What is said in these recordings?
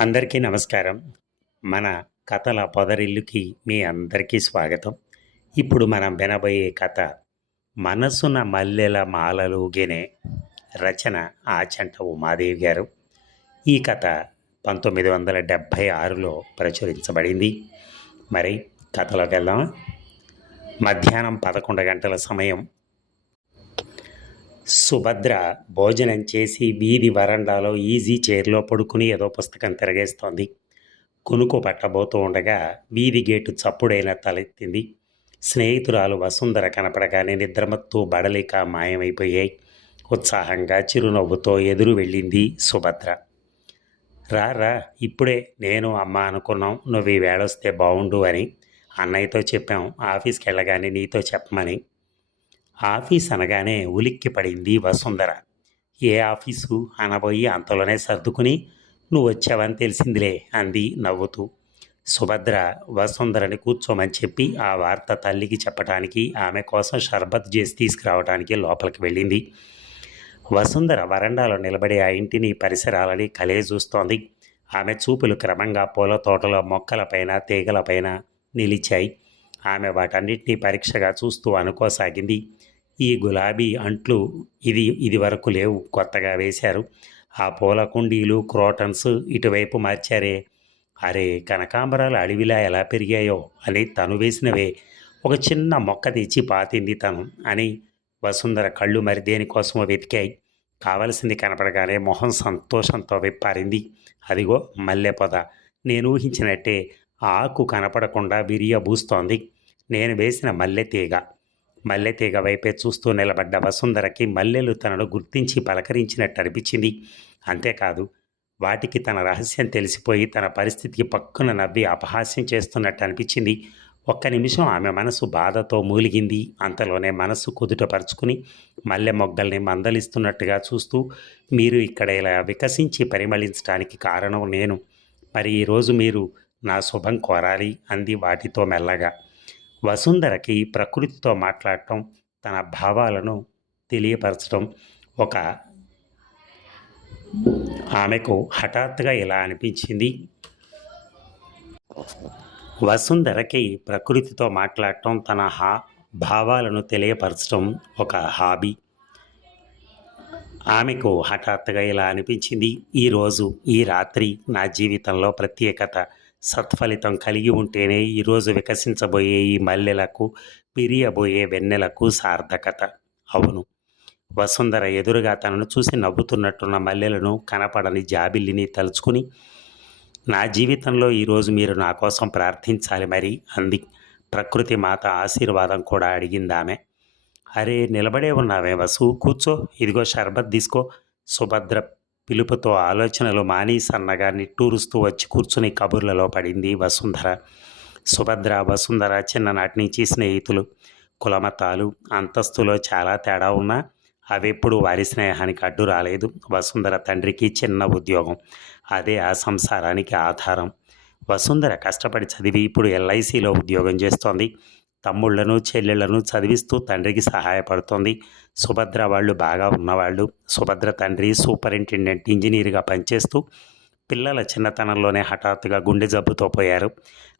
అందరికీ నమస్కారం. మన కథల పొదరిల్లుకి మీ అందరికీ స్వాగతం. ఇప్పుడు మనం వినబోయే కథ మనసున మల్లెల మాలలు గెనే రచన ఆచంట ఉమాదేవి గారు. ఈ కథ పంతొమ్మిది వందల డెబ్భై ఆరులో ప్రచురించబడింది. మరి కథలోకి వెళ్దామా? మధ్యాహ్నం పదకొండు గంటల సమయం సుభద్ర భోజనం చేసి వీధి వరండాలో ఈజీ చైర్లో పడుకుని ఏదో పుస్తకం తిరగేస్తోంది. కునుకు పట్టబోతూ ఉండగా వీధి గేటు చప్పుడైన తలెత్తింది. స్నేహితురాలు వసుంధర కనపడగానే నిద్రమత్తు బడలిక మాయమైపోయాయి. ఉత్సాహంగా చిరునవ్వుతో ఎదురు వెళ్ళింది సుభద్ర. రా రా ఇప్పుడే నేను అమ్మ అనుకున్నాం నువ్వు ఈ వేళొస్తే బాగుండు అని అన్నయ్యతో చెప్పాం. ఆఫీస్కి వెళ్ళగానే నీతో చెప్పమని ఆఫీస్ అనగానే ఉలిక్కి పడింది వసుంధర. ఏ ఆఫీసు? అనబోయి అంతలోనే సర్దుకుని నువ్వు వచ్చావని తెలిసిందిలే అంది నవ్వుతూ. సుభద్ర వసుంధరని కూర్చోమని చెప్పి ఆ వార్త తల్లికి చెప్పటానికి ఆమె కోసం షర్బత్ చేసి తీసుకురావడానికి లోపలికి వెళ్ళింది. వసుంధర వరండాలో నిలబడి ఆ ఇంటిని పరిసరాలని కలే చూస్తోంది. ఆమె చూపులు క్రమంగా పూల తోటలో మొక్కలపైన తీగలపైన నిలిచాయి. ఆమె వాటన్నిటినీ పరీక్షగా చూస్తూ అనుకోసాగింది. ఈ గులాబీ అంట్లు ఇది ఇది వరకు లేవు కొత్తగా వేశారు. ఆ పూల కుండీలు క్రోటన్స్ ఇటువైపు మార్చారే. అరే కనకాంబరాలు అడవిలా ఎలా పెరిగాయో అని తను వేసినవే. ఒక చిన్న మొక్క తెచ్చి పాతింది తను అని వసుంధర కళ్ళు మరి దేనికోసమో వెతికాయి. కావలసింది కనపడగానే మొహం సంతోషంతో విప్పారింది. అదిగో మల్లె పొద నేను ఊహించినట్టే ఆకు కనపడకుండా విరియబూస్తోంది. నేను వేసిన మల్లె తీగ. మల్లెతీగ వైపే చూస్తూ నిలబడ్డ వసుంధరకి మల్లెలు తనను గుర్తించి పలకరించినట్టు అనిపించింది. అంతేకాదు వాటికి తన రహస్యం తెలిసిపోయి తన పరిస్థితికి పక్కున నవ్వి అపహాస్యం చేస్తున్నట్టు అనిపించింది. ఒక్క నిమిషం ఆమె మనసు బాధతో మూలిగింది. అంతలోనే మనసు కుదుటపరుచుకుని మల్లె మొగ్గల్ని మందలిస్తున్నట్టుగా చూస్తూ మీరు ఇక్కడ ఇలా వికసించి పరిమళించడానికి కారణం నేను. మరి ఈరోజు మీరు నా శుభం కోరాలి అంది వాటితో మెల్లగా. వసుంధరకి ప్రకృతితో మాట్లాడటం తన భావాలను తెలియపరచడం ఒక ఆమెకు హఠాత్తుగా ఇలా అనిపించింది? వసుంధరకి ప్రకృతితో మాట్లాడటం తన హా భావాలను తెలియపరచడం ఒక హాబీ. ఆమెకు హఠాత్తుగా ఇలా అనిపించింది? ఈరోజు ఈ రాత్రి నా జీవితంలో ప్రత్యేకత సత్ఫలితం కలిగి ఉంటేనే ఈరోజు వికసించబోయే ఈ మల్లెలకు పిరియబోయే వెన్నెలకు సార్థకత. అవును. వసుంధర ఎదురుగా తనను చూసి నవ్వుతున్నట్టున్న మల్లెలను కనపడని జాబిల్లిని తలుచుకుని నా జీవితంలో ఈరోజు మీరు నా కోసం ప్రార్థించాలి మరి అంది. ప్రకృతి మాత ఆశీర్వాదం కూడా అడిగింది ఆమె అరే నిలబడే ఉన్నావే వసు కూర్చో ఇదిగో షర్బత్ తీసుకో సుభద్ర పిలుపుతో ఆలోచనలు మాని సన్నగా నిట్టూరుస్తూ వచ్చి కూర్చుని కబుర్లలో పడింది వసుంధర. సుభద్ర వసుంధర చిన్ననాటి నుంచి స్నేహితులు. కులమతాలు అంతస్తులో చాలా తేడా ఉన్నా అవెప్పుడు వారి స్నేహానికి అడ్డు రాలేదు వసుంధర తండ్రికి చిన్న ఉద్యోగం. అదే ఆ సంసారానికి ఆధారం. వసుంధర కష్టపడి చదివి ఇప్పుడు ఎల్ఐసిలో ఉద్యోగం చేస్తోంది. తమ్ముళ్ళను చెల్లెళ్ళను చదివిస్తూ తండ్రికి సహాయపడుతోంది. సుభద్ర వాళ్ళు బాగా ఉన్నవాళ్ళు. సుభద్ర తండ్రి సూపరింటెండెంట్ ఇంజనీర్గా పనిచేస్తూ పిల్లల చిన్నతనంలోనే హఠాత్తుగా గుండె జబ్బుతో పోయారు.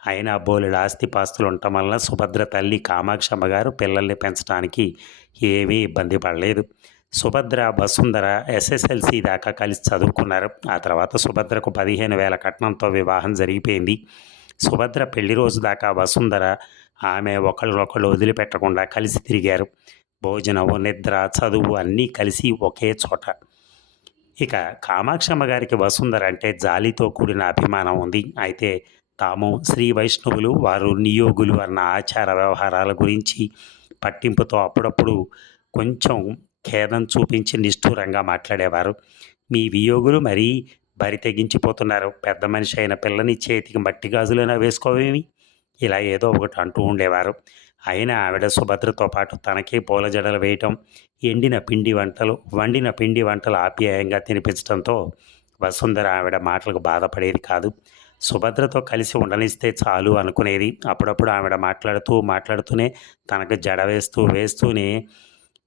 అయినా బోలెడు ఆస్తిపాస్తులు ఉండటం వలన సుభద్ర తల్లి కామాక్షమ్మ గారు పిల్లల్ని పెంచడానికి ఏమీ ఇబ్బంది పడలేదు. సుభద్ర వసుంధర ఎస్ఎస్ఎల్సి దాకా కలిసి చదువుకున్నారు. ఆ తర్వాత సుభద్రకు పదిహేను వేల కట్నంతో వివాహం జరిగిపోయింది. సుభద్ర పెళ్ళి రోజు దాకా వసుంధర ఆమె ఒకళ్ళనొకళ్ళు వదిలిపెట్టకుండా కలిసి తిరిగారు. భోజనం నిద్ర చదువు అన్నీ కలిసి ఒకే చోట. ఇక కామాక్షమ్మ గారికి వసుంధర అంటే జాలితో కూడిన అభిమానం ఉంది. అయితే తాము శ్రీ వైష్ణవులు వారు నియోగులు అన్న ఆచార వ్యవహారాల గురించి పట్టింపుతో అప్పుడప్పుడు కొంచెం ఖేదం చూపించి నిష్ఠూరంగా మాట్లాడేవారు. మీ వియోగులు మరీ బరి తెగించిపోతున్నారు. పెద్ద మనిషి అయిన పిల్లని చేతికి మట్టి గాజులైనా వేసుకోవేమి? ఇలా ఏదో ఒకటి అంటూ ఉండేవారు. అయినా ఆవిడ సుభద్రతో పాటు తనకే పూల జడలు వేయటం ఎండిన పిండి వంటలు వండిన పిండి వంటలు ఆప్యాయంగా తినిపించడంతో వసుంధర ఆవిడ మాటలకు బాధపడేది కాదు. సుభద్రతో కలిసి ఉండనిస్తే చాలు అనుకునేది. అప్పుడప్పుడు ఆవిడ మాట్లాడుతూ మాట్లాడుతూనే తనకు జడ వేస్తూ వేస్తూనే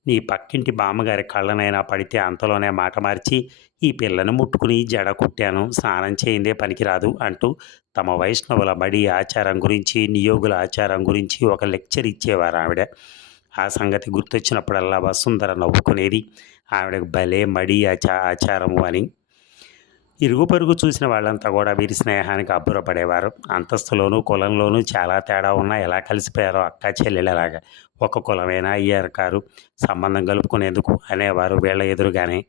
నీ పక్కింటి బామ్మగారి కళ్ళనైనా పడితే అంతలోనే మాట మార్చి ఈ పిల్లను ముట్టుకుని జడ కుట్టాను స్నానం చేయిందే పనికిరాదు అంటూ తమ వైష్ణవుల బడి ఆచారం గురించి నియోగుల ఆచారం గురించి ఒక లెక్చర్ ఇచ్చేవారు ఆవిడ. ఆ సంగతి గుర్తొచ్చినప్పుడల్లా వసుంధర నవ్వుకునేది ఆవిడకు భలే మడి ఆచా ఆచారము అని. ఇరుగు పొరుగు చూసిన వాళ్ళంతా కూడా వీరి స్నేహానికి అబ్బురపడేవారు. అంతస్తులోనూ కులంలోనూ చాలా తేడా ఉన్నా ఎలా కలిసిపోయారో అక్క చెల్లెలలాగా ఒక కులమైనా? అయ్యారు కారు. సంబంధం కలుపుకునేందుకు అనేవారు వీళ్ళ ఎదురుగానే.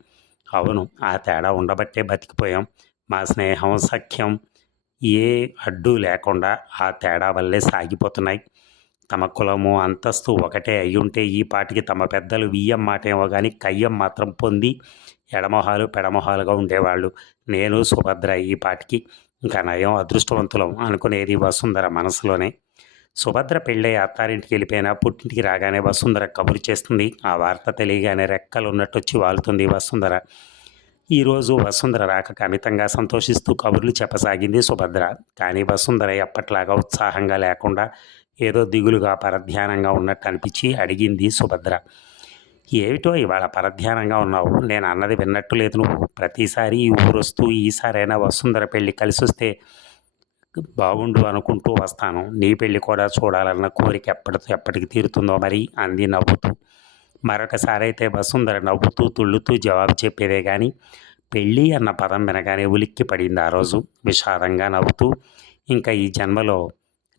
అవును ఆ తేడా ఉండబట్టే బతికిపోయాం. మా స్నేహం సఖ్యం ఏ అడ్డు లేకుండా ఆ తేడా వల్లే సాగిపోతున్నాయి. తమ కులము అంతస్తు ఒకటే అయ్యుంటే ఈ పాటికి తమ పెద్దలు వియ్యం మాటేమో కానీ కయ్యం మాత్రం పొంది ఎడమొహాలు పెడమొహాలుగా ఉండేవాళ్ళు. నేను సుభద్ర ఈ పాటికి ఇంకా నయం అదృష్టవంతులం అనుకునేది వసుంధర మనసులోనే. సుభద్ర పెళ్ళై అత్తారింటికి వెళ్ళిపోయినా పుట్టింటికి రాగానే వసుంధర కబురు చేస్తుంది. ఆ వార్త తెలియగానే రెక్కలు ఉన్నట్టు వచ్చి వాలుతుంది వసుంధర ఈరోజు వసుంధర రాకకు అమితంగా సంతోషిస్తూ కబుర్లు చెప్పసాగింది సుభద్ర. కానీ వసుంధర ఎప్పట్లాగా ఉత్సాహంగా లేకుండా ఏదో దిగులుగా పరధ్యానంగా ఉన్నట్టు అనిపించి అడిగింది సుభద్ర. ఏమిటో ఇవాళ పరధ్యానంగా ఉన్నావు? నేను అన్నది విన్నట్టు లేదు నువ్వు. ప్రతిసారి ఈ ఊరొస్తూ ఈసారైనా వసుంధర పెళ్ళి కలిసి వస్తే బాగుండు అనుకుంటూ వస్తాను. నీ పెళ్ళి కూడా చూడాలన్న కోరిక ఎప్పటితో ఎప్పటికి తీరుతుందో మరి అంది నవ్వుతూ. మరొకసారి అయితే వసుంధర నవ్వుతూ తుళ్ళుతూ జవాబు చెప్పేదే కానీ పెళ్ళి అన్న పదం వినగానే ఉలిక్కి పడింది ఆ రోజు. విషాదంగా నవ్వుతూ ఇంకా ఈ జన్మలో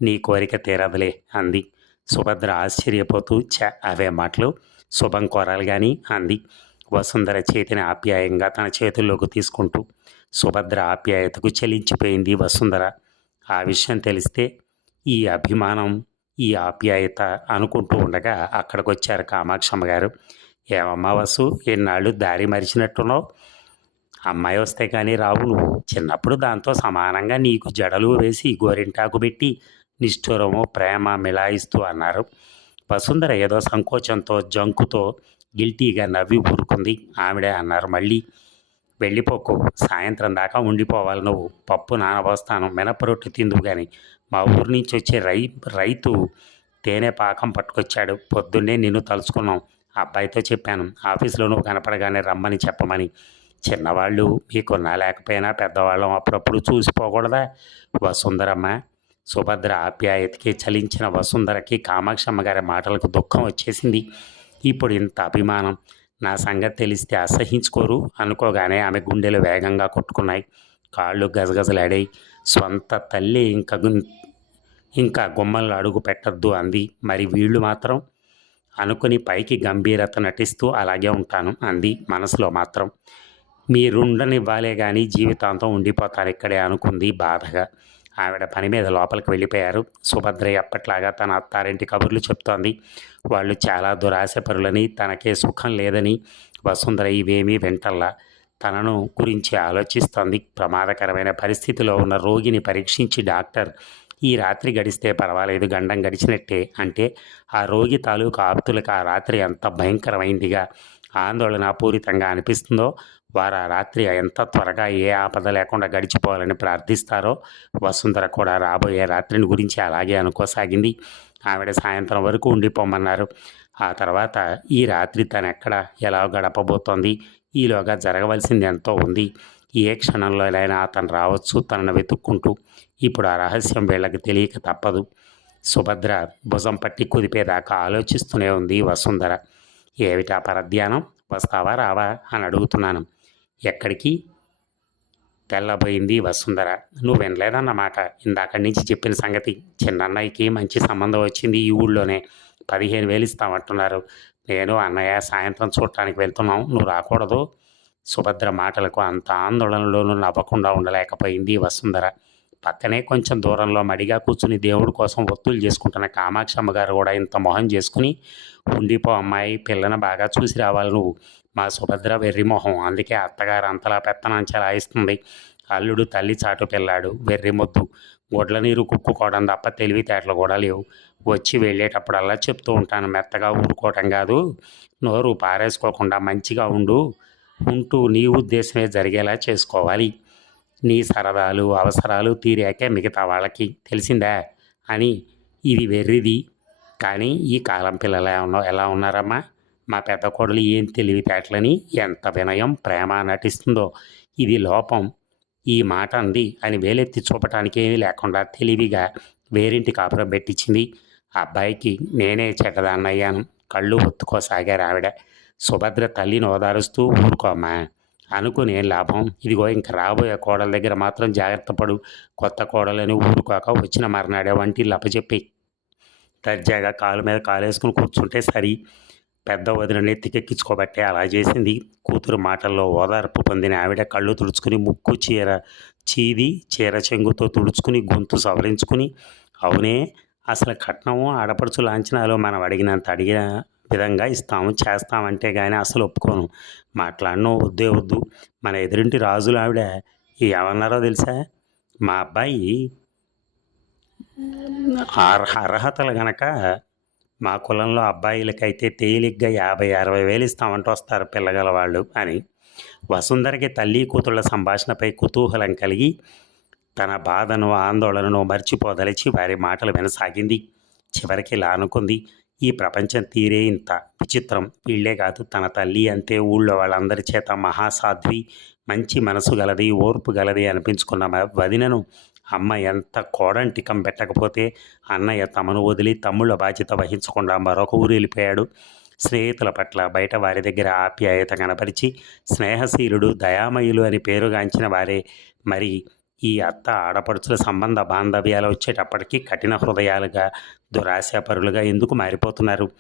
నీ కోరిక తీరదులే అంది. సుభద్ర ఆశ్చర్యపోతూ చ అవే మాటలు. శుభం కోరాలి కానీ అంది. వసుంధర చేతిని ఆప్యాయంగా తన చేతుల్లోకి తీసుకుంటూ సుభద్ర ఆప్యాయతకు చెలించిపోయింది వసుంధర. ఆ విషయం తెలిస్తే ఈ అభిమానం ఈ ఆప్యాయత అనుకుంటూ ఉండగా అక్కడికి వచ్చారు కామాక్షమ్మ గారు. ఏమమ్మా వసు ఎన్నాళ్ళు దారి మరిచినట్టున్నావు? అమ్మాయి వస్తే కానీ రావు నువ్వు. చిన్నప్పుడు దాంతో సమానంగా నీకు జడలు వేసి గోరింటాకు పెట్టి నిష్ఠురము ప్రేమ మిలాయిస్తూ అన్నారు. వసుంధర ఏదో సంకోచంతో జంకుతో గిల్టీగా నవ్వి ఊరుకుంది. ఆవిడే అన్నారు మళ్ళీ వెళ్ళిపోకు. సాయంత్రం దాకా ఉండిపోవాలి నువ్వు. పప్పు నానబోస్తాను. మినపరొట్టు తిందువు కానీ మా ఊరి నుంచి వచ్చే రై రైతు తేనె పాకం పట్టుకొచ్చాడు. పొద్దున్నే నిన్ను తలుచుకున్నాం. అబ్బాయితో చెప్పాను. ఆఫీసులో నువ్వు కనపడగానే రమ్మని చెప్పమని. చిన్నవాళ్ళు మీకున్నా లేకపోయినా పెద్దవాళ్ళం అప్పుడప్పుడు చూసిపోకూడదా వసుంధరమ్మ సుభద్ర ఆప్యాయతకి చలించిన వసుంధరకి కామాక్షమ్మ గారి మాటలకు దుఃఖం వచ్చేసింది. ఇప్పుడు ఇంత అభిమానం. నా సంగతి తెలిస్తే అసహించుకోరు. అనుకోగానే ఆమె గుండెలు వేగంగా కొట్టుకున్నాయి. కాళ్ళు గజగజలాడాయి. స్వంత తల్లి ఇంకా ఇంకా గుమ్మల్లో అడుగు పెట్టద్దు అంది. మరి వీళ్ళు మాత్రం? అనుకుని పైకి గంభీరత నటిస్తూ అలాగే ఉంటాను అంది మనసులో మాత్రం. మీరుండనివ్వాలే కానీ జీవితాంతం ఉండిపోతాను ఇక్కడే అనుకుంది బాధగా. ఆవిడ పని మీద లోపలికి వెళ్ళిపోయారు. సుభద్రయ్య అప్పట్లాగా తన అత్తారింటి కబుర్లు చెప్తోంది. వాళ్ళు చాలా దురాశపరులని తనకే సుఖం లేదని వసుంధర ఇవేమీ వెంటల్లా. తనను గురించి ఆలోచిస్తోంది. ప్రమాదకరమైన పరిస్థితిలో ఉన్న రోగిని పరీక్షించి డాక్టర్ ఈ రాత్రి గడిస్తే పర్వాలేదు గండం గడిచినట్టే అంటే ఆ రోగి తాలూకు ఆప్తులకు ఆ రాత్రి ఎంత భయంకరమైందిగా ఆందోళన పూరితంగా అనిపిస్తుందో వారు ఆ రాత్రి ఎంత త్వరగా ఏ ఆపద లేకుండా గడిచిపోవాలని ప్రార్థిస్తారో వసుంధర కూడా రాబోయే రాత్రిని గురించి అలాగే అనుకోసాగింది. ఆవిడ సాయంత్రం వరకు ఉండిపోమన్నారు. ఆ తర్వాత ఈ రాత్రి తను ఎక్కడ ఎలా గడపబోతోంది ఈలోగా జరగవలసింది ఎంతో ఉంది. ఏ క్షణంలోనైనా అతను రావచ్చు తనను వెతుక్కుంటూ. ఇప్పుడు ఆ రహస్యం వీళ్ళకి తెలియక తప్పదు. సుభద్ర భుజం పట్టి కుదిపేదాకా ఆలోచిస్తూనే ఉంది వసుంధర. ఏమిటా పరధ్యానం? వస్తావా రావా అని అడుగుతున్నాను. ఎక్కడికి? తెల్లబోయింది వసుంధర. నువ్వు వినలేదన్నమాట. ఇందాక నుంచి చెప్పిన సంగతి. చిన్నన్నయ్యకి మంచి సంబంధం వచ్చింది ఈ ఊళ్ళోనే. పదిహేను వేలు ఇస్తామంటున్నారు. నేను అన్నయ్య సాయంత్రం చూడటానికి వెళ్తున్నాం. నువ్వు రాకూడదు. సుభద్ర మాటలకు అంత ఆందోళనలోనూ నవ్వకుండా ఉండలేకపోయింది వసుంధర. పక్కనే కొంచెం దూరంలో మడిగా కూర్చుని దేవుడి కోసం ఒత్తులు చేసుకుంటున్న కామాక్షమ్మ గారు కూడా ఇంత మొహం చేసుకుని ఉండిపో అమ్మాయి పిల్లని బాగా చూసి రావాలి నువ్వు. మా సుభద్ర వెర్రి మొహం అందుకే అత్తగారు అంతలా పెత్తనం చెలాయిస్తుంది అల్లుడు తల్లి చాటు పిల్లాడు వెర్రి మొద్దు గొడ్ల నీరు కుక్కుకోవడం తప్ప తెలివితేటలు కూడా లేవు. వచ్చి వెళ్ళేటప్పుడల్లా చెప్తూ ఉంటాను మెత్తగా ఊరుకోవటం కాదు. నోరు పారేసుకోకుండా మంచిగా ఉండు. ఉంటూ నీ ఉద్దేశమే జరిగేలా చేసుకోవాలి. నీ సరదాలు అవసరాలు తీరాకే మిగతా వాళ్ళకి తెలిసిందా? అని ఇది వెర్రిది. కానీ ఈ కాలం పిల్లలు ఎలా ఎలా ఉన్నారమ్మా? మా పెద్ద కోడలు ఏం తెలివితేటలని ఎంత వినయం ప్రేమ నటిస్తుందో. ఇది లోపం. ఈ మాట అంది అని వేలెత్తి చూపటానికి ఏమీ లేకుండా తెలివిగా వేరింటి కాపురం పెట్టించింది. అబ్బాయికి నేనే చెడ్డదాన్నయ్యాను. కళ్ళు ఒత్తుకోసాగారు ఆవిడ. సుభద్ర తల్లిని ఓదారుస్తూ ఊరుకోమ్మా అనుకునే లాభం? ఇదిగో ఇంక రాబోయే కోడల దగ్గర మాత్రం జాగ్రత్త పడు. కొత్త కోడలని ఊరుకోక వచ్చిన మర్నాడే వంటి లపచెప్పి దర్జాగా కాలు మీద కాలేసుకుని కూర్చుంటే సరి. పెద్ద వదిన నెత్తికెక్కించుకోబట్టే అలా చేసింది. కూతురు మాటల్లో ఓదార్పు పొందిన ఆవిడ కళ్ళు తుడుచుకుని ముక్కు చీర చీది చీర చెంగుతో తుడుచుకుని గొంతు సవరించుకుని అవునే అసలు కట్నము ఆడపడుచు లాంఛనాలు మనం అడిగినంత అడిగిన విధంగా ఇస్తాము చేస్తామంటే కానీ అసలు ఒప్పుకోను. మాట్లాడను వద్దే వద్దు. మన ఎదురింటి రాజులు ఆవిడ ఏమన్నారో తెలుసా? మా అబ్బాయి అర్హ అర్హతలు గనక మా కులంలో అబ్బాయిలకైతే తేలిగ్గా యాభై అరవై వేలు ఇస్తామంటూ వస్తారు పిల్లగల వాళ్ళు అని. వసుంధరకి తల్లి కూతుళ్ళ సంభాషణపై కుతూహలం కలిగి తన బాధను ఆందోళనను మర్చిపోదలిచి వారి మాటలు వినసాగింది. చివరికి ఇలా అనుకుంది ఈ ప్రపంచం తీరే ఇంత విచిత్రం. వీళ్ళే కాదు తన తల్లి అంతే ఊళ్ళో వాళ్ళందరి చేత మహాసాధ్వి మంచి మనసు గలది ఓర్పు గలది అనిపించుకున్న వదినను అమ్మ ఎంత కోడంటికం పెట్టకపోతే అన్నయ్య తమను వదిలి తమ్ముళ్ళ బాధ్యత వహించకుండా మరొక ఊరు వెళ్ళిపోయాడు. స్నేహితుల పట్ల బయట వారి దగ్గర ఆప్యాయత కనపరిచి స్నేహశీలుడు దయామయులు అని పేరుగాంచిన వారే. మరి ఈ అత్త ఆడపడుచుల సంబంధ బాంధవ్యాలు వచ్చేటప్పటికీ కఠిన హృదయాలుగా దురాశాపరులుగా ఎందుకు మారిపోతున్నారు?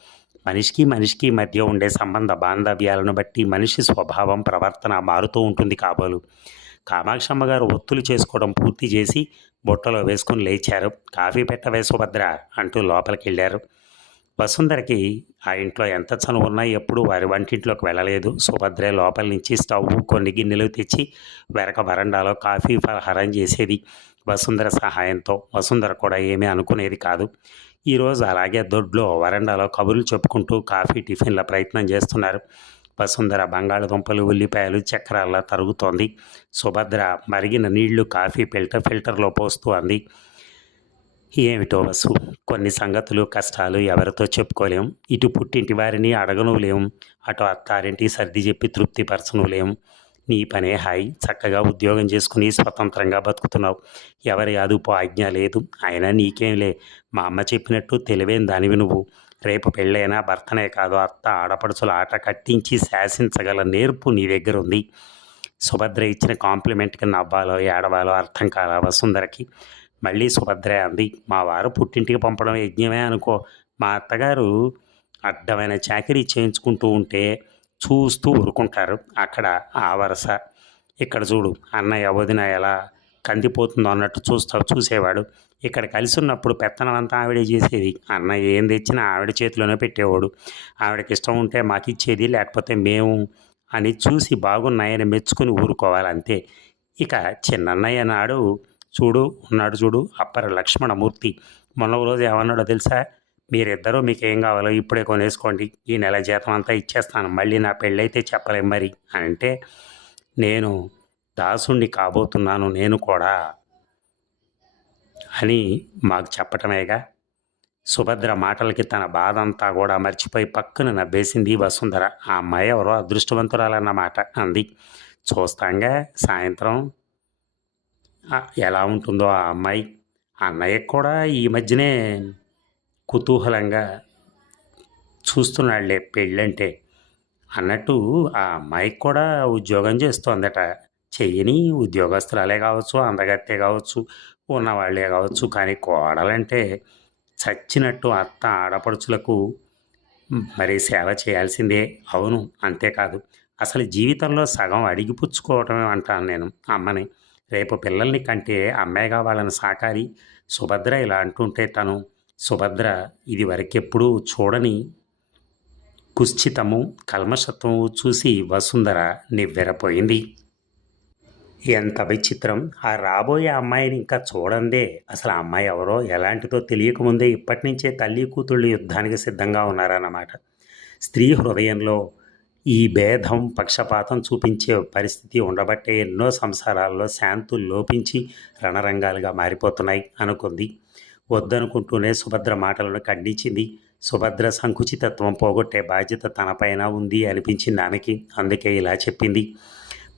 మనిషికి మనిషికి మధ్య ఉండే సంబంధ బాంధవ్యాలను బట్టి మనిషి స్వభావం ప్రవర్తన మారుతూ ఉంటుంది కాబోలు. కామాక్షమ్మ గారు ఒత్తులు చేసుకోవడం పూర్తి చేసి బుట్టలో వేసుకుని లేచారు. కాఫీ పెట్టవే సుభద్ర అంటూ లోపలికి వెళ్ళారు వసుంధరకి ఆ ఇంట్లో ఎంత చనువు ఉన్నా ఎప్పుడూ వారి వంటింట్లోకి వెళ్ళలేదు. సుభద్రే లోపల నుంచి స్టవ్ కొన్ని గిన్నెలు తెచ్చి వెరక వరండాలో కాఫీ ఫలహారం చేసేది వసుంధర సహాయంతో. వసుంధర కూడా ఏమీ అనుకునేది కాదు. ఈరోజు అలాగే దొడ్లో వరండాలో కబుర్లు చెప్పుకుంటూ కాఫీ టిఫిన్ల ప్రయత్నం చేస్తున్నారు. వసుంధర బంగాళదుంపలు ఉల్లిపాయలు చక్రాల్లా తరుగుతోంది. సుభద్ర మరిగిన నీళ్ళు కాఫీ ఫిల్టర్ ఫిల్టర్లో పోస్తూ అంది. ఏమిటో వసు కొన్ని సంగతులు కష్టాలు ఎవరితో చెప్పుకోలేం. ఇటు పుట్టింటి వారిని అడగను లేం అటు అత్తారింటి సర్ది చెప్పి తృప్తిపరచను లేం నీ పనే హాయి చక్కగా ఉద్యోగం చేసుకుని స్వతంత్రంగా బతుకుతున్నావు. ఎవరి అదుపు ఆజ్ఞ లేదు. అయినా నీకేంలే మా అమ్మ చెప్పినట్టు తెలివైన దానివి నువ్వు. రేపు పెళ్ళైనా భర్తనే కాదు అత్త ఆడపడుచుల ఆట కట్టించి శాసించగల నేర్పు నీ దగ్గర ఉంది సుభద్ర ఇచ్చిన కాంప్లిమెంట్కి నవ్వాలో ఏడవాలో అర్థం కాల వసుంధరకి మళ్ళీ సుభద్రే అంది మా వారు పుట్టింటికి పంపడం యజ్ఞమే అనుకో. మా అత్తగారు అడ్డమైన చాకరీ చేయించుకుంటూ ఉంటే చూస్తూ ఊరుకుంటారు. అక్కడ ఆ వరస. ఇక్కడ చూడు అన్నయ్య వదిన ఎలా కందిపోతుందో అన్నట్టు చూస్తా చూసేవాడు. ఇక్కడ కలిసి ఉన్నప్పుడు పెత్తనం అంతా ఆవిడే చేసేది. అన్నయ్య ఏం తెచ్చినా ఆవిడ చేతిలోనే పెట్టేవాడు. ఆవిడకి ఇష్టం ఉంటే మాకు ఇచ్చేది లేకపోతే మేము అని చూసి బాగున్నాయని మెచ్చుకుని ఊరుకోవాలి అంతే ఇక చిన్నన్నయ్య నాడు చూడు ఉన్నాడు చూడు అప్పర లక్ష్మణమూర్తి. మొన్న రోజు ఏమన్నాడో తెలుసా? మీరిద్దరూ మీకు ఏం కావాలో ఇప్పుడే కొనేసుకోండి. ఈ నెల జీతం అంతా ఇచ్చేస్తాను. మళ్ళీ నా పెళ్ళైతే చెప్పలేం మరి. అని అంటే నేను దాసుణ్ణి కాబోతున్నాను నేను కూడా అని మాకు చెప్పటమేగా. సుభద్ర మాటలకి తన బాధ అంతా కూడా మర్చిపోయి పక్కన నవ్వేసింది వసుంధర. ఆ అమ్మాయి ఎవరో అదృష్టవంతురాలన్నమాట అంది. చూస్తాంగా సాయంత్రం ఎలా ఉంటుందో ఆ అమ్మాయి. అన్నయ్యకు కూడా ఈ మధ్యనే కుతూహలంగా చూస్తున్నాడులే పెళ్ళంటే అన్నట్టు ఆ అమ్మాయికి కూడా ఉద్యోగం చేస్తోందట. చేయని ఉద్యోగస్తురాలే కావచ్చు అందగత్తే కావచ్చు ఉన్నవాళ్ళే కావచ్చు కానీ కోడలంటే చచ్చినట్టు అత్త ఆడపడుచులకు మరి సేవ చేయాల్సిందే. అవును అంతేకాదు అసలు జీవితంలో సగం అడిగిపుచ్చుకోవటమే అంటాను నేను అమ్మని. రేపు పిల్లల్ని కంటే అమ్మాయి కావాలని సాకారి సుభద్ర ఇలా అంటుంటే తను సుభద్ర ఇది వరకెప్పుడూ చూడని కుశ్చితము కల్మషత్వము చూసి వసుంధర నివ్వెరపోయింది. ఎంత విచిత్రం. ఆ రాబోయే అమ్మాయిని ఇంకా చూడందే. అసలు ఆ అమ్మాయి ఎవరో ఎలాంటిదో తెలియకముందే ఇప్పటి నుంచే తల్లి కూతుళ్ళు యుద్ధానికి సిద్ధంగా ఉన్నారన్నమాట. స్త్రీ హృదయంలో ఈ భేదం పక్షపాతం చూపించే పరిస్థితి ఉండబట్టే ఎన్నో సంసారాల్లో శాంతులు లోపించి రణరంగాలుగా మారిపోతున్నాయి అనుకుంది. వద్దనుకుంటూనే సుభద్ర మాటలను ఖండించింది. సుభద్ర సంకుచితత్వం పోగొట్టే బాధ్యత తనపైన ఉంది అనిపించింది ఆమెకి. అందుకే ఇలా చెప్పింది.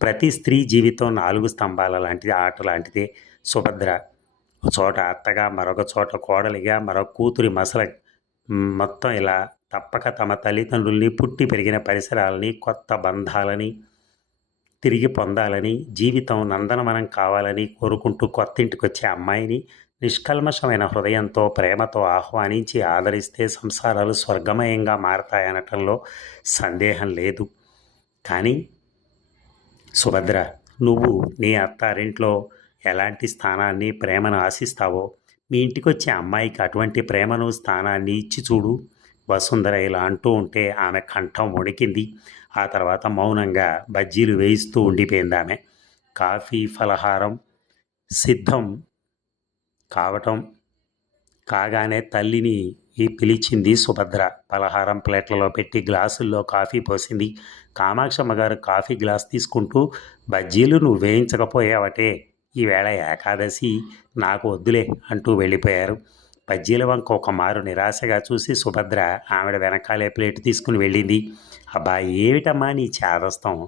ప్రతి స్త్రీ జీవితం నాలుగు స్తంభాల లాంటిది ఆట లాంటిదే. సుభద్ర ఒక చోట అత్తగా మరొక చోట కోడలిగా మరొక కూతురి మసల మొత్తం ఇలా తప్పక తమ తల్లిదండ్రుల్ని పుట్టి పెరిగిన పరిసరాలని కొత్త బంధాలని తిరిగి పొందాలని జీవితం నందనవనం కావాలని కోరుకుంటూ కొత్త ఇంటికి వచ్చే అమ్మాయిని నిష్కల్మషమైన హృదయంతో ప్రేమతో ఆహ్వానించి ఆదరిస్తే సంసారాలు స్వర్గమయంగా మారతాయనటంలో సందేహం లేదు. కానీ సుభద్ర నువ్వు నీ అత్తారింట్లో ఎలాంటి స్థానాన్ని ప్రేమను ఆశిస్తావో మీ ఇంటికి వచ్చే అమ్మాయికి అటువంటి ప్రేమను స్థానాన్ని ఇచ్చి చూడు. వసుంధర ఇలా అంటూ ఉంటే ఆమె కంఠం వణికింది. ఆ తర్వాత మౌనంగా బజ్జీలు వేయిస్తూ ఉండిపోయింది ఆమె. కాఫీ ఫలహారం సిద్ధం కావటం కాగానే తల్లిని ఈ పిలిచింది సుభద్ర. పలహారం ప్లేట్లలో పెట్టి గ్లాసుల్లో కాఫీ పోసింది. కామాక్షమ్మ గారు కాఫీ గ్లాస్ తీసుకుంటూ బజ్జీలు నువ్వు వేయించకపోయావటే. ఈవేళ ఏకాదశి నాకు వద్దులే అంటూ వెళ్ళిపోయారు. బజ్జీల వంక ఒక మారు నిరాశగా చూసి సుభద్ర ఆవిడ వెనకాలే ప్లేట్ తీసుకుని వెళ్ళింది. అబ్బా ఏమిటమ్మా నీ చేదస్తం?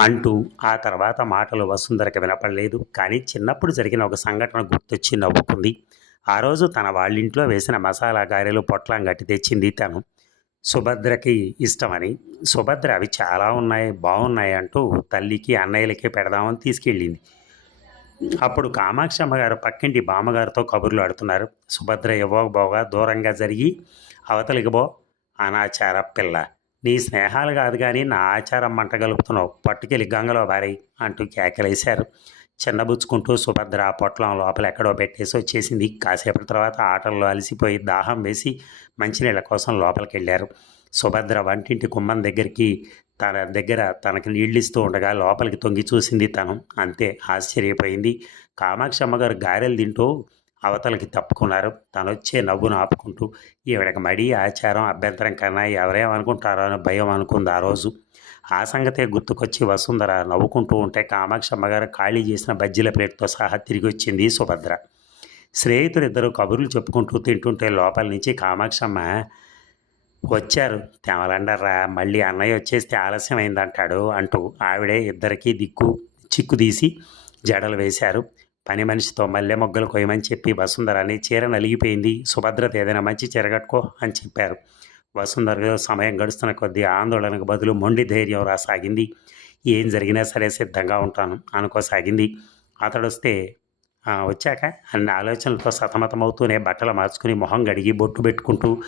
అంటూ ఆ తర్వాత మాటలు వసుంధరకి వినపడలేదు. కానీ చిన్నప్పుడు జరిగిన ఒక సంఘటన గుర్తొచ్చి నవ్వుకుంది. ఆ రోజు తన వాళ్ళింట్లో వేసిన మసాలా గారెలు పొట్లం గట్టి తెచ్చింది తను. సుభద్రకి ఇష్టమని. సుభద్ర అవి చాలా ఉన్నాయి బాగున్నాయి అంటూ తల్లికి అన్నయ్యలకి పెడదామని తీసుకెళ్ళింది. అప్పుడు కామాక్షమ్మ గారు పక్కింటి బామ్మగారితో కబుర్లు ఆడుతున్నారు. సుభద్ర ఇవ్వకపోగా దూరంగా జరిగి అవతలికి బో అనాచార పిల్ల. నీ స్నేహాలు కాదు కానీ నా ఆచారం మంట గలుపుతున్నావు పట్టుకెళ్ళి గంగలో బారి అంటూ కేకలేశారు. చిన్నబుచ్చుకుంటూ సుభద్ర పొట్లం లోపల ఎక్కడో పెట్టేసి వచ్చేసింది. కాసేపటి తర్వాత ఆటల్లో అలసిపోయి దాహం వేసి మంచినీళ్ళ కోసం లోపలికి వెళ్ళారు సుభద్ర వంటింటి కుమ్మం దగ్గరికి తన దగ్గర తనకి నీళ్ళు ఇస్తూ ఉండగా లోపలికి తొంగి చూసింది తను. అంతే ఆశ్చర్యపోయింది. కామాక్షమ్మ గారు గారెలు తింటూ అవతలకి తప్పుకున్నారు. తను వచ్చే నవ్వును ఆపుకుంటూ ఈవిడకి మడి ఆచారం అభ్యంతరం కన్నా ఎవరేమనుకుంటారో అని భయం అనుకుంది ఆ రోజు. ఆ సంగతే గుర్తుకొచ్చి వసుంధర నవ్వుకుంటూ ఉంటే కామాక్షమ్మ గారు ఖాళీ చేసిన బజ్జీల ప్లేట్తో సహా తిరిగి వచ్చింది సుభద్ర. స్నేహితులిద్దరూ కబుర్లు చెప్పుకుంటూ తింటుంటే లోపల నుంచి కామాక్షమ్మ వచ్చారు తెమలండర్రా మళ్ళీ అన్నయ్య వచ్చేస్తే ఆలస్యమైందంటాడు అంటూ ఆవిడే ఇద్దరికీ దిక్కు చిక్కు తీసి జడలు వేశారు. పని మనిషితో మల్లె మొగ్గలు కొయ్యమని చెప్పి వసుంధరని చీర నలిగిపోయింది. సుభద్రత ఏదైనా మంచి చీర కట్టుకో అని చెప్పారు. వసుంధర సమయం గడుస్తున్న కొద్దీ ఆందోళనకు బదులు మొండి ధైర్యం రాసాగింది. ఏం జరిగినా సరే సిద్ధంగా ఉంటాను అనుకోసాగింది. అతడు వస్తే వచ్చాక? అన్ని ఆలోచనలతో సతమతమవుతూనే బట్టలు మార్చుకుని మొహం గడిగి బొట్టు పెట్టుకుంటూ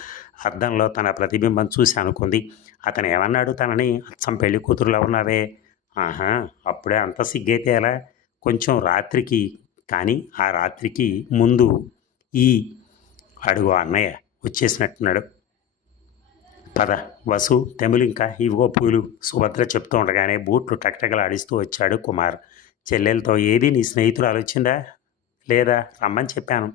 అద్దంలో తన ప్రతిబింబం చూసి అనుకుంది. అతను ఏమన్నాడు తనని? అచ్చం పెళ్ళి కూతురులో ఉన్నావే. ఆహా అప్పుడే అంత సిగ్గైతే ఎలా? కొంచెం రాత్రికి కానీ ఆ రాత్రికి ముందు ఈ అడుగు అన్నయ్య వచ్చేసినట్టున్నాడు. పద వసు తెములింక ఇవిగో పూలు సుభద్ర చెప్తూ ఉండగానే బూట్లు టక్టకలాడిస్తూ వచ్చాడు కుమార్. చెల్లెలతో ఏది నీ స్నేహితురాలు వచ్చిందా లేదా? రమ్మని చెప్పాను.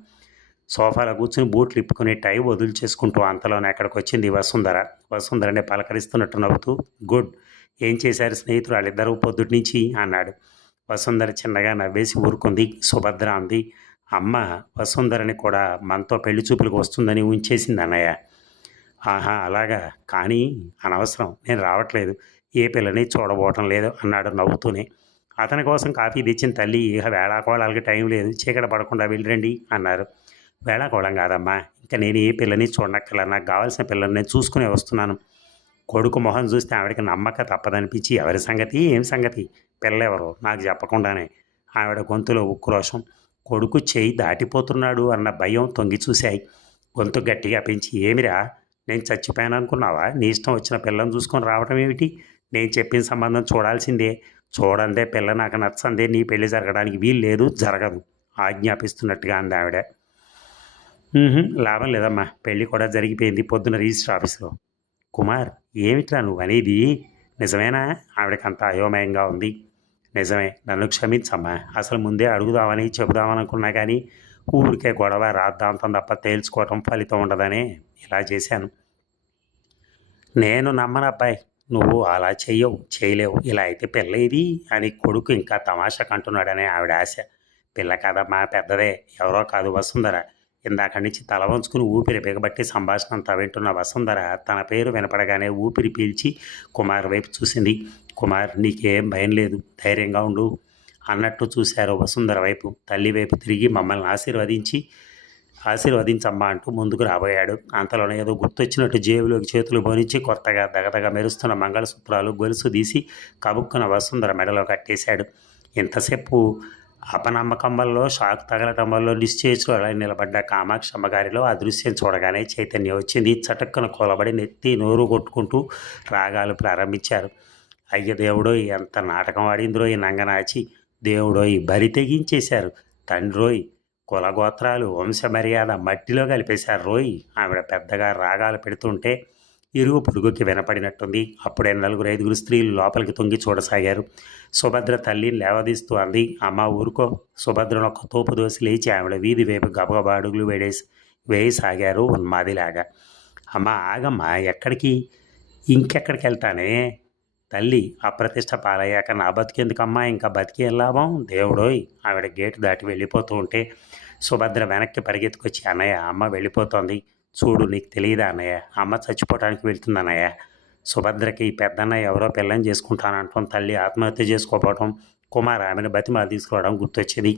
సోఫాలో కూర్చుని బూట్లు ఇప్పుకుని టై వదులు చేసుకుంటూ అంతలోనే అక్కడికి వచ్చింది వసుంధర. వసుంధరని పలకరిస్తున్నట్టు నవ్వుతూ గుడ్ ఏం చేశారు స్నేహితులు వాళ్ళిద్దరూ పొద్దుటి నుంచి? అన్నాడు. వసుంధర చిన్నగా నవ్వేసి ఊరుకుంది. సుభద్ర అంది అమ్మ వసుంధరని కూడా మనతో పెళ్ళి చూపులకు వస్తుందని ఉంచేసింది అన్నయ్య. ఆహా అలాగా? కానీ అనవసరం నేను రావట్లేదు. ఏ పిల్లని చూడబోవటం లేదు అన్నాడు నవ్వుతూనే. అతని కోసం కాఫీ తెచ్చిన తల్లి ఇక వేళాకోళాలకి టైం లేదు. చీకట పడకుండా వెళ్ళిరండి అన్నారు. వేళాకోళం కాదమ్మా. ఇంకా నేను ఏ పిల్లని చూడనక్కర్లా నాకు కావాల్సిన పిల్లల్ని చూసుకునే వస్తున్నాను. కొడుకు మొహం చూస్తే ఆవిడకి నమ్మక తప్పదనిపించి ఎవరి సంగతి? ఏం సంగతి? పిల్లెవరు? నాకు చెప్పకుండానే. ఆవిడ గొంతులో ఉక్రోషం కొడుకు చేయి దాటిపోతున్నాడు అన్న భయం తొంగి చూశాయి. గొంతు గట్టిగా పెంచి ఏమిరా? నేను చచ్చిపోయాను అనుకున్నావా? నీ ఇష్టం వచ్చిన పిల్లని చూసుకొని రావటం ఏమిటి? నేను చెప్పిన సంబంధం చూడాల్సిందే. చూడందే పిల్ల నాకు నచ్చందే. నీ పెళ్ళి జరగడానికి వీలు లేదు జరగదు. ఆజ్ఞాపిస్తున్నట్టుగా అంది ఆవిడ. లాభం లేదమ్మా. పెళ్ళి కూడా జరిగిపోయింది పొద్దున రిజిస్టర్ ఆఫీస్లో. కుమార్ ఏమిట్రా నువ్వు అనేది నిజమేనా? ఆవిడకి అంత అయోమయంగా ఉంది. నిజమే నన్ను క్షమించమ్మా. అసలు ముందే అడుగుదామని చెబుదామనుకున్నా కానీ ఊరికే గొడవ రాద్దాంతం తప్ప తేల్చుకోవటం ఫలితం ఉండదనే ఇలా చేశాను. నేను నమ్మను అబ్బాయి. నువ్వు అలా చేయవు చేయలేవు. ఇలా అయితే పిల్ల ఇది అని కొడుకు ఇంకా తమాషా కంటున్నాడనే ఆవిడ ఆశ. పిల్ల కదమ్మా పెద్దదే. ఎవరో కాదు వసుంధర. ఇందాక నుంచి తల వంచుకుని ఊపిరి బిగబట్టి సంభాషణ అంతా వింటున్న వసుంధర తన పేరు వినపడగానే ఊపిరి పీల్చి కుమార్ వైపు చూసింది. కుమార్ నీకేం భయం లేదు. ధైర్యంగా ఉండు అన్నట్టు చూశారు వసుంధర వైపు. తల్లి వైపు తిరిగి మమ్మల్ని ఆశీర్వదించి ఆశీర్వదించమ్మా అంటూ ముందుకు రాబోయాడు. అంతలోనే ఏదో గుర్తొచ్చినట్టు జేబులోకి చేతులు పోనిచ్చి కొత్తగా దగదగ మెరుస్తున్న మంగళసూత్రాలు గొలుసు తీసి కబుక్కున వసుంధర మెడలో కట్టేశాడు. ఇంతసేపు అపనమ్మకం వల్ల షాక్ తగలటం వల్ల నిశ్చయించు అలా నిలబడ్డ కామాక్షమ్మ గారిలో ఆ దృశ్యం చూడగానే చైతన్యం వచ్చింది. చటక్కున కూలబడి నెత్తి నోరు కొట్టుకుంటూ రాగాలు ప్రారంభించారు. అయ్య దేవుడో ఎంత నాటకం ఆడిందిరో ఈ నంగనాచి. దేవుడో ఈ బరి తెగించేశారు. తండ్రోయ్ కులగోత్రాలు వంశమర్యాద మట్టిలో కలిపేశారు రోయ్. ఆవిడ పెద్దగా రాగాలు పెడుతుంటే ఇరుగు పొరుగుకి వినపడినట్టుంది. అప్పుడే నలుగురు ఐదుగురు స్త్రీలు లోపలికి తొంగి చూడసాగారు. సుభద్ర తల్లి లేవదీస్తూ అంది అమ్మ ఊరుకో. సుభద్రను ఒక తోపు దోసి లేచి ఆవిడ వీధి వైపు గబగబా అడుగులు వేడేసి వేయసాగారు ఉన్మాదిలాగా. అమ్మ ఆగమ్మా ఎక్కడికి? ఇంకెక్కడికి వెళ్తానే? తల్లి అప్రతిష్ట పాలయ్యాక నా బతికేందుకమ్మా? ఇంకా బతికే లాభం? దేవుడోయ్! ఆవిడ గేటు దాటి వెళ్ళిపోతూ ఉంటే సుభద్ర వెనక్కి పరిగెత్తుకొచ్చి అన్నయ్య అమ్మ వెళ్ళిపోతోంది. చూడు నీకు తెలియదా అన్నయ్య? అమ్మ చచ్చిపోవడానికి వెళ్తుంది అన్నయ్య. సుభద్రకి పెద్దన్న ఎవరో పిల్లని చేసుకుంటానంటాం తల్లి. ఆత్మహత్య చేసుకోపోవటం కుమార్ ఆమెను బతిమాలి తీసుకోవడం గుర్తొచ్చేది.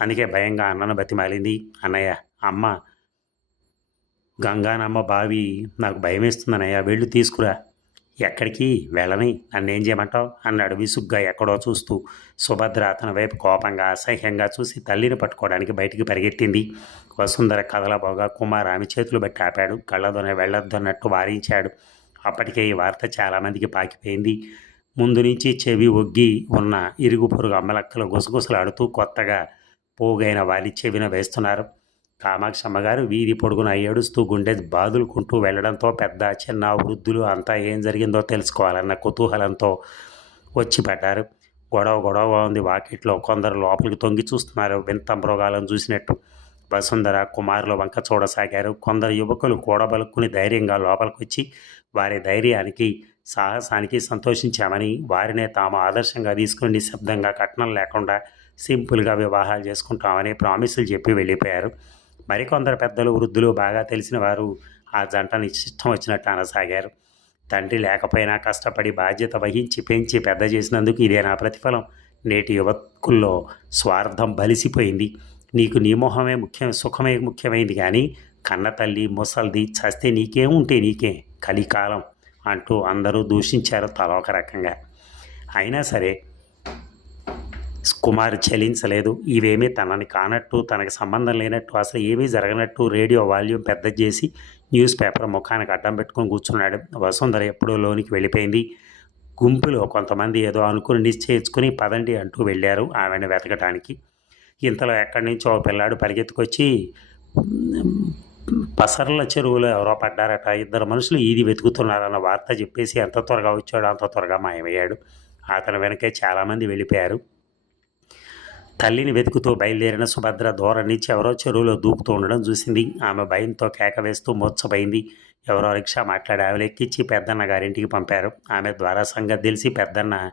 అందుకే భయంగా అన్నను బతిమాలింది. అన్నయ్య అమ్మ గంగానమ్మ బావి నాకు భయం వేస్తుందన్నయ్య వెళ్ళి తీసుకురా. ఎక్కడికి? వెళ్ళని? నన్నేం చేయమంటావు? అన్నాడు విసుగ్గా ఎక్కడో చూస్తూ. సుభద్ర అతని వైపు కోపంగా అసహ్యంగా చూసి తల్లిని పట్టుకోవడానికి బయటికి పరిగెత్తింది. వసుంధర కదలబోగా కుమార్ ఆమె చేతులు బట్టి ఆపాడు. కళ్ళతోనే వెళ్ళొద్దన్నట్టు వారించాడు. అప్పటికే ఈ వార్త చాలామందికి పాకిపోయింది. ముందు నుంచి చెవి ఒగ్గి ఉన్న ఇరుగు పొరుగు అమ్మలక్కలు గుసగుసలాడుతూ కొత్తగా పోగైన వారి చెవిన వేస్తున్నారు. కామాక్షమ్మ గారు వీధి పొడుగున ఏడుస్తూ గుండె బాదులుకుంటూ వెళ్ళడంతో పెద్ద చిన్న వృద్ధులు అంతా ఏం జరిగిందో తెలుసుకోవాలన్న కుతూహలంతో వచ్చి పడ్డారు. గొడవ గొడవ ఉంది. వాకిట్లో కొందరు లోపలికి తొంగి చూస్తున్నారు. వింత మృగాలను చూసినట్టు వసుంధర కుమారులు వంక చూడసాగారు. కొందరు యువకులు కూడబలుక్కుని ధైర్యంగా లోపలికి వచ్చి వారి ధైర్యానికి సాహసానికి సంతోషించామని వారినే తాము ఆదర్శంగా తీసుకుని నిశ్శబ్దంగా కట్నం లేకుండా సింపుల్గా వివాహాలు చేసుకుంటామని ప్రామిసులు చెప్పి వెళ్ళిపోయారు. మరికొందరు పెద్దలు వృద్ధులు బాగా తెలిసిన వారు ఆ జంటను ఇష్టం వచ్చినట్టు అనసాగారు. తండ్రి లేకపోయినా కష్టపడి బాధ్యత వహించి పెంచి పెద్ద చేసినందుకు ఇదే నా ప్రతిఫలం. నేటి యువకుల్లో స్వార్థం బలిసిపోయింది. నీకు నీ మొహమే ముఖ్యం సుఖమే ముఖ్యమైంది కానీ కన్న తల్లి ముసల్ది చస్తే ఉంటే నీకే కలికాలం అంటూ అందరూ దూషించారు తల ఒక రకంగా. అయినా సరే కుమార్ చలించలేదు ఇవేమీ తనని కానట్టు తనకి సంబంధం లేనట్టు అసలు ఏమీ జరగనట్టు రేడియో వాల్యూమ్ పెద్ద చేసి న్యూస్ పేపర్ ముఖానికి అడ్డం పెట్టుకొని కూర్చున్నాడు. వసుంధర ఎప్పుడో లోనికి వెళ్ళిపోయింది. గుంపులో కొంతమంది ఏదో అనుకుని నిశ్చయించుకుని పదండి అంటూ వెళ్ళారు ఆమెను వెతకటానికి. ఇంతలో ఎక్కడి నుంచో ఓ పిల్లాడు పరిగెత్తుకొచ్చి పసర్ల చెరువులో ఎవరో పడ్డారట ఇద్దరు మనుషులు ఇది వెతుకుతున్నారన్న వార్త చెప్పేసి ఎంత త్వరగా వచ్చాడో అంత త్వరగా మాయమయ్యాడు. అతని వెనకే చాలామంది వెళ్ళిపోయారు. తల్లిని వెతుకుతూ బయలుదేరిన సుభద్ర దూరం నుంచి ఎవరో చెరువులో దూకుతూ ఉండడం చూసింది. ఆమె భయంతో కేక వేస్తూ మూర్చపోయింది ఎవరో రిక్షా మాట్లాడి ఆమె పెద్దన్న గారింటికి పంపారు. ఆమె ద్వారా సంగతి తెలిసి పెద్దన్న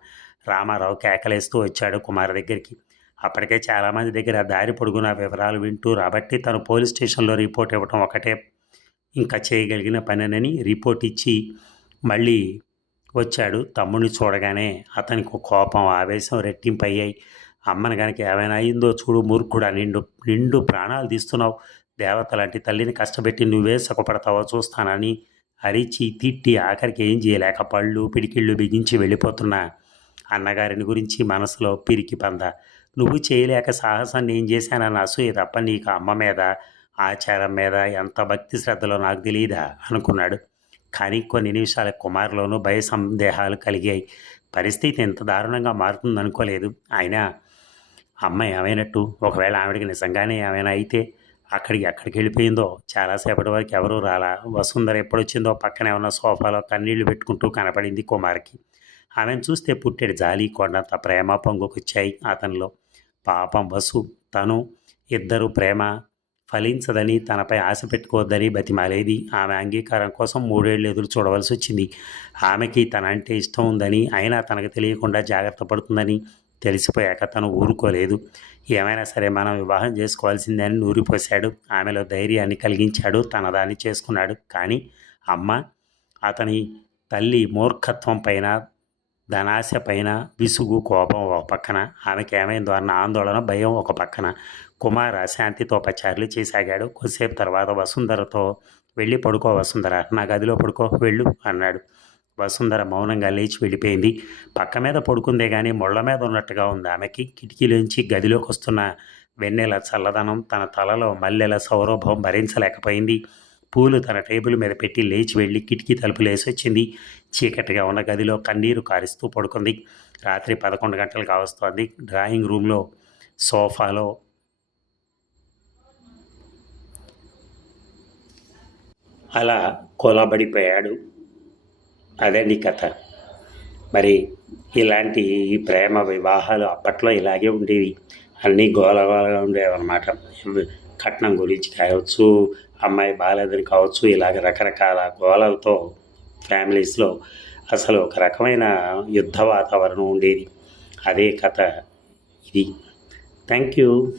రామారావు కేకలేస్తూ వచ్చాడు కుమార్ దగ్గరికి. అప్పటికే చాలామంది దగ్గర దారి పొడుగున వివరాలు వింటూ రాబట్టి తను పోలీస్ స్టేషన్లో రిపోర్ట్ ఇవ్వటం ఒకటే. ఇంకా చేయగలిగిన పనినని రిపోర్ట్ ఇచ్చి మళ్ళీ వచ్చాడు. తమ్ముడిని చూడగానే అతనికి కోపం ఆవేశం రెట్టింపయ్యాయి అమ్మని కనుక ఏమైనా అయిందో చూడు మూర్ఖుడా నిండు నిండు ప్రాణాలు తీస్తున్నావు. దేవత లాంటి తల్లిని కష్టపెట్టి నువ్వే సుఖపడతావో చూస్తానని అరిచి తిట్టి ఆఖరికి ఏం చేయలేక పళ్ళు పిడికిళ్ళు బిగించి వెళ్ళిపోతున్న. అన్నగారిని గురించి మనసులో పిరికి పంద. నువ్వు చేయలేక సాహసాన్ని ఏం చేశానన్న అసూయ తప్ప నీకు అమ్మ మీద ఆచారం మీద ఎంత భక్తి శ్రద్ధలో నాకు తెలియదా అనుకున్నాడు. కానీ కొన్ని నిమిషాల కుమారులోనూ భయ సందేహాలు కలిగాయి. పరిస్థితి ఎంత దారుణంగా మారుతుందనుకోలేదు. అయినా అమ్మాయి ఏమైనట్టు? ఒకవేళ ఆవిడకి నిజంగానే ఏమైనా అయితే అక్కడికి ఎక్కడికి వెళ్ళిపోయిందో? చాలాసేపటి వరకు ఎవరూ రాలా? వసుంధర ఎప్పుడొచ్చిందో? పక్కనే ఉన్న సోఫాలో కన్నీళ్ళు పెట్టుకుంటూ కనపడింది కుమార్కి. ఆమెను చూస్తే పుట్టెడు జాలి కొండంత ప్రేమ పొంగుకొచ్చాయి అతనిలో. పాపం వసు తను ఇద్దరు ప్రేమ ఫలించదని తనపై ఆశ పెట్టుకోవద్దని బతిమాలేది. ఆమె అంగీకారం కోసం మూడేళ్ళు ఎదురు చూడవలసి వచ్చింది ఆమెకి తన అంటే ఇష్టం ఉందని అయినా తనకు తెలియకుండా జాగ్రత్త పడుతుందని తెలిసిపోయాక తను ఊరుకోలేదు. ఏమైనా సరే మనం వివాహం చేసుకోవాల్సిందే అని నూరిపోశాడు. ఆమెలో ధైర్యాన్ని కలిగించాడు. తనదాన్ని చేసుకున్నాడు. కానీ అమ్మ అతని తల్లి మూర్ఖత్వం పైన ధనాశ పైన విసుగు కోపం ఒక పక్కన ఆమెకి ఏమైందో అన్న ఆందోళన భయం ఒక పక్కన. కుమార్ శాంతితో పచారులు చేసాగాడు. కొద్దిసేపు తర్వాత వసుంధరతో వెళ్ళి పడుకో వసుంధర నా గదిలో పడుకో వెళ్ళు అన్నాడు. వసుంధర మౌనంగా లేచి వెళ్ళిపోయింది. పక్క మీద పడుకుందే కానీ ముళ్ళ మీద ఉన్నట్టుగా ఉంది ఆమెకి. కిటికీలోంచి గదిలోకి వస్తున్న వెన్నెల చల్లదనం తన తలలో మల్లెల సౌరభం భరించలేకపోయింది. పూలు తన టేబుల్ మీద పెట్టి లేచి వెళ్ళి కిటికీ తలుపులు వేసి వచ్చింది చీకటిగా ఉన్న గదిలో కన్నీరు కారిస్తూ పడుకుంది. రాత్రి పదకొండు గంటలు కావస్తోంది డ్రాయింగ్ రూమ్లో సోఫాలో అలా కొలబడిపోయాడు. అదండి కథ. మరి ఇలాంటి ఈ ప్రేమ వివాహాలు అప్పట్లో ఇలాగే ఉండేవి. అన్నీ గోలగోలగా ఉండేవన్నమాట. కట్నం గురించి కావచ్చు అమ్మాయి బాగాలేదని కావచ్చు ఇలాగ రకరకాల గోలలతో ఫ్యామిలీస్లో అసలు ఒక రకమైన యుద్ధ వాతావరణం ఉండేది. అదే కథ ఇది. Thank you.